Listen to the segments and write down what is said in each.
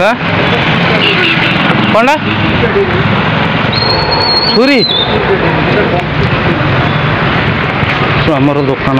हाँ कौन छुरी आमर दुकान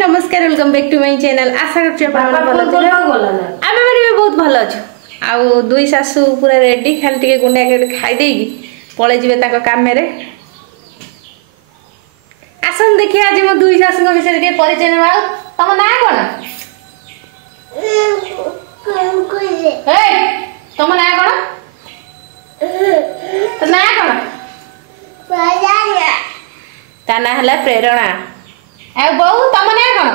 नमस्कार welcome back to my channel आशा करछे आमे माने बहुत भल अछि आ दुई सासु पूरा रेडी खाली टिके गुंडा के खाई देगी पळे जिवे ताको काम रे आसन देखिए आज मो दुई सासु के विषय के परिचय नवा तम ना कोन ए तम ना कोन त ना कोन ता ना हला प्रेरणा ए बहु तम ना कोन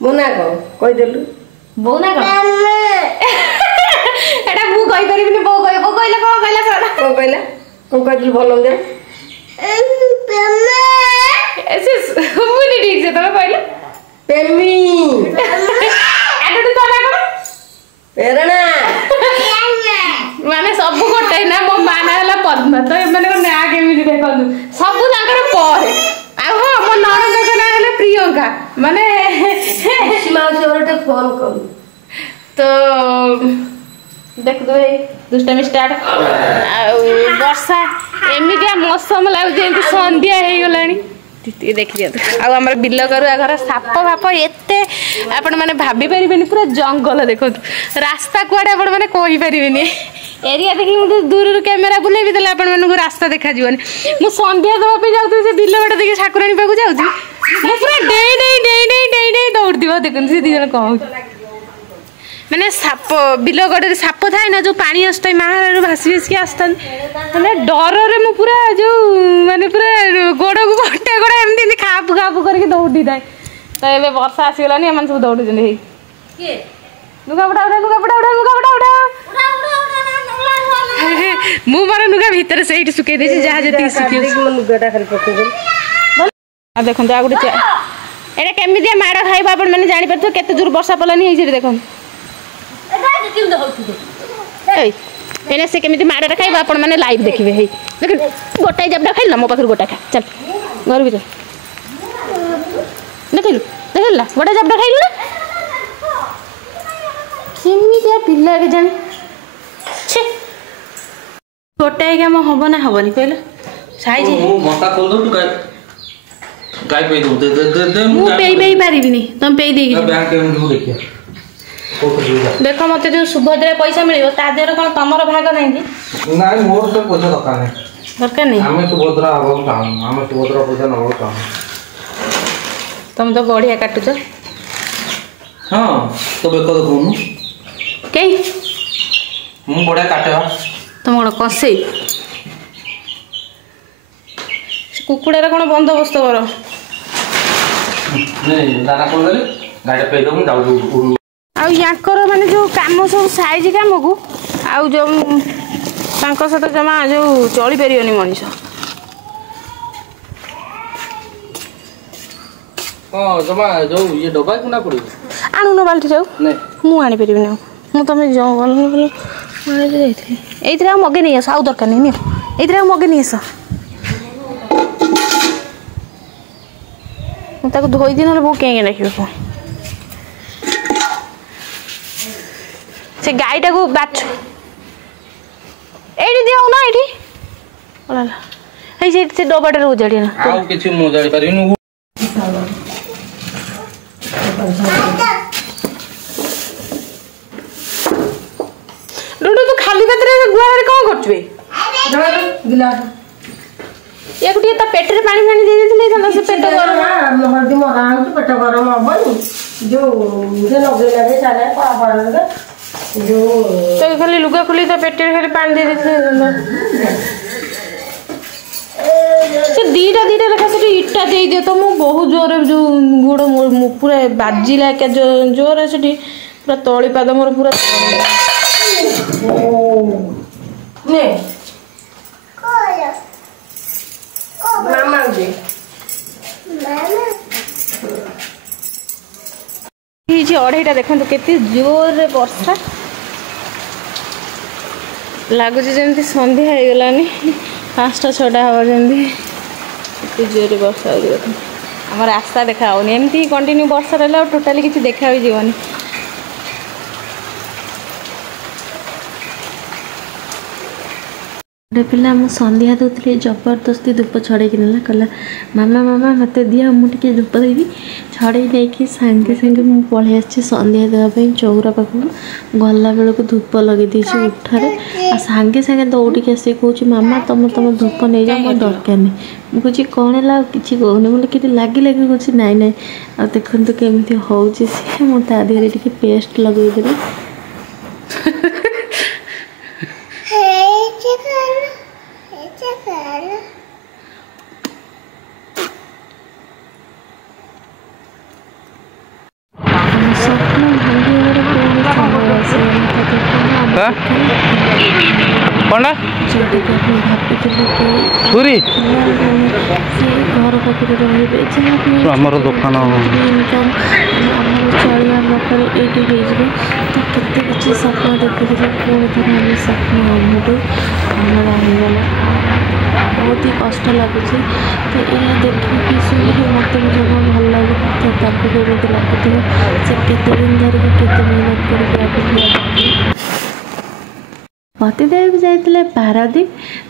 मु ना कोन कहि देलु बहु ना कोन एटा मु कहि परिबिनी बहु कहला कोन कहला कोन कहली भलो दे ऐसे मुनी ठीक से तमे कहला पेमी एटा तो ना कोन प्रेरणा माने सब गोटे ना मो माना हला पद्मा तो माने ना केमिति देखनु सब तांकर पर आ हो मो नणंद के ना हला प्रियंका माने सीमा से फोन कर तो देख दो दुष्टमी स्टार्ट वर्षा एमिडिया मौसम लाग जे संध्या हे गलानी देख दिया आ हमर बिल्ल करू घर साप भाप एते आपण माने भाबी परिबेनी पूरा जंगल देखो रास्ता कुआडे आपण माने कहि परिबेनी एरिया देखि मु दूर कैमरा बुले भी देला आपण माने रास्ता देखा जीवनी मु संध्या दवा पे जाउती से बिल्ल बटा देखि ठाकुरानी पाकु जाउती मु पूरा डे दौड़ दिबो देखन से दी जन कहू माने साप बिलो गडे साप थाए ना जो पानी असतै माहार भासी भासी आस्ता माने डर रे मु पूरा जो माने पूरा गोड़ को गोटे गोड़ एमती खापु खापु करके दौड़ी दाए तो एबे वर्षा आसी गलानी हमन सब दौड़ी जने हे के नुगा बडा मु मार नुगा भीतर सेठी सुके देसी जहा जति सुके नुगाटा खाली पके गेल आ देखन आ गुटे एटा केमिदिया माड़ खाइबा आपण माने जानि परथो केते दूर वर्षा पलानी हे जे देखन एने से केमिति माड़ा खाइबा आपण माने लाइव देखिबे हे देख गोटाई जबडा खाइला मो पाखर गोटा खा चल घर भीतर देखला गोटा जबडा खाइलु ना केमितिया पिल्ला के जान छे गोटाई काम होबो ना होबनी कहलो साइज मो मता खोल दो गाय पे दो दे मु पे पारिबिनी तुम पे देगी बैंक के मु देखिया देखो मते जो सुभद्रा पैसा मिलियो ता देर कोन तमरो भाग नै कि नाइ मोर तो पैसा दरकार नै हमें सुभद्रा आबो चाहू हमें सुभद्रा पैसा न हो चाहू तुम तो बढ़िया काटु छ हां तो बेको देखनु के मु बढ़िया काटेबा तुम कोन कसे कुकुड़ा रे कोन बंदोबस्त करो नै दाना कोन गले गाडी पे दो जाऊ आ याकर माने जो काम सब साइज काम को आ जो तांको सत जमा जो चली परियोनी मनीष जमा जो ये डबा कुना पड़ी आनु न बाल्टी जाऊ नै मु आनी परिबे न मु तमे जो गल माने जाइथि एइतरा मगे नै आस आउ दरकार नै एइतरा मगे नै आस मु ताको धोई दिन बो के राखिबे से गाईटा को बाछ एडी दियो ना एडी ओला हे से डबाटा रो जडी ना आउ किछि मो जडी परिनु डुडू तो खाली पत्रे गुआरे कोन करछबे गिलास एक गुटिया त पेट रे पानी पानी दे देथिले त से पेट गरम हरदी मरा पेट गरम हबनी जो जे लगे लगे सारे पा पा लगे जो तो खाली लुगा खुली तो पेट खाली पानी दे देथिले से दीटा लेखा से इटा दे दियो तो मु बहुत जोर जो गोड़ मु पूरा बाजिला के जोर से पूरा तळी पाद मोर पूरा ने मामा दे मामा चढ़ईटा देखो केते जोर वर्षा लगुच जमी सन्ध्या हो गलानी 5टा 6टा हवा जमी जोर वर्षा देखो आम रास्ता देखा एमती कंटिन्यू वर्षा रहा टोटाली किसी देखा भी जीवन गोटे पिला मु संध्या दूसरी जबरदस्ती धूप छड़े कहला मामा मामा मत दिया मुझे धूप देवी छड़े नहीं सागे सागे मुझे पलि आसी संध्या देवाई चौरा पाखक गला बेलू धूप लगे देसी उठारे आ सागे सागे दौड़ी आसिक कौच मामा तुम तुम धूप नहीं जाओ मोर दरकार नहीं मुझे कौन है कि कहूनी बोले कि लगे लगे कौच नाई नाई आ देखो केमती हूँ सी मुझे टी पेस्ट लगेदेली कौन छुरी घर पाखे रही आमर दुकान इनकम चलिया ये तो केते किसी सपना देखुले पुणी थोड़ा आम सपना अमूठू अमरा होगला बहुत ही कष्ट लगुच तो ये देखिए शुणी मत भी जमा भल लगे केमी लगुव से केते दिन धरिक केते मेहनत कर पतिदेव जाते पारादीप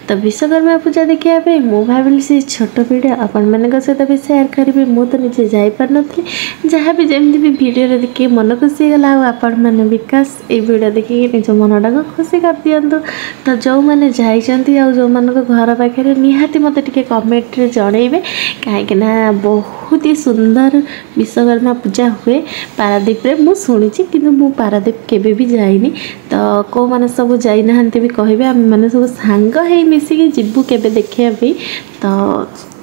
तो विश्वकर्मा पूजा देखा मु भाविली से छोट भिडियो आपण मान सहित भी सेयार करी मु तो निजे जापर नी जहाँ भी जमी भी भिडियो देखिए मन खुशी गला आपण मैंने विकास ये भिडियो देखिए निज मनटा को खुशी कर दिंतु तो जो मैंने जाइए जो मान घर पाखे निहाती मत टे कमेंट्रे जनइबे कहीं बहुत ही सुंदर विश्वकर्मा पूजा हुए पारादीप रे मु शुणी कि मु पारादीप केबे भी जाइनी तो कौ मैंने सब जाइना भी कहे आम मैंने सब सांग है मिसिकी जीवु केबे देखिया भी तो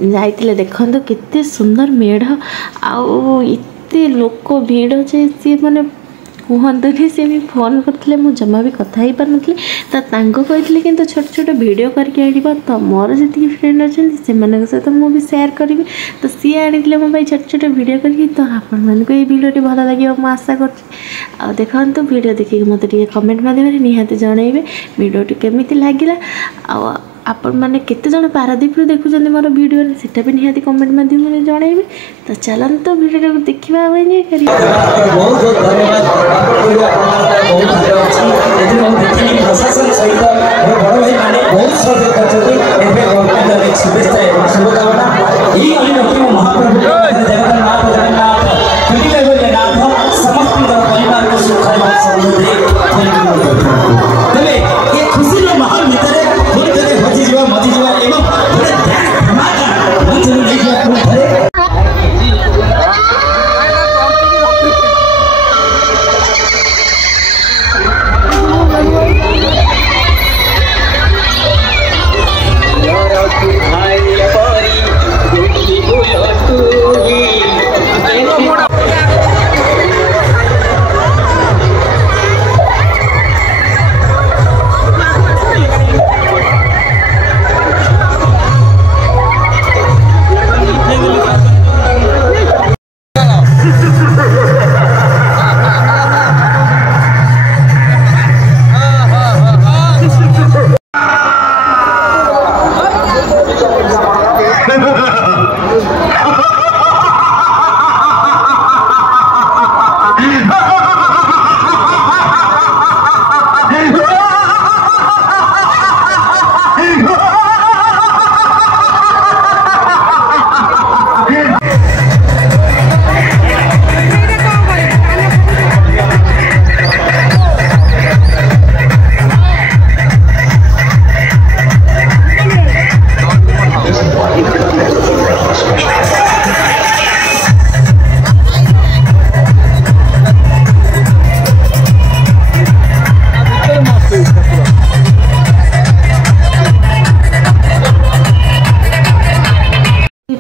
जाइतिले देखंतु केते सुंदर मेढ़ आउ इत्ते लोक भीड़ जे सी माने कहतुनी सी भी फोन करते मुझे जमा भी कथा ही पार नी तो कही कि छोट छोट वीडियो करके आने तो मोर जी फ्रेंड अच्छा से सहित मुझे सेयार करी तो सी आनी मो भाई छोट छोट वीडियो करके तो आपण मानक ये वीडियो भल लगे मुझे आशा कर देखो वीडियो देखिए मत कमेंट माध्यम निहाती जनइबे वीडियो केमी लगे आपण मैंने केते जन पारादीप देखुं मोर वीडियो सेटा भी निहाती कमेंट माध्यम जनइबे तो चलते वीडियो देखा एंजॉय करिए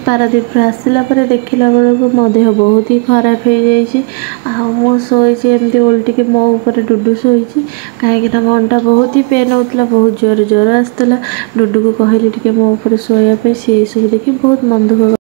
पारादीप आसला देखला बेलू मो देह बहुत ही खराब हो जाइए शोची एमती उल्टी मो ऊपर डुडू शोची कहीं मनटा बहुत ही पेन होता बहुत जोर जोर आसला डुडू को कहली टे मो ऊपर शोया सी सब देखी बहुत मन दुख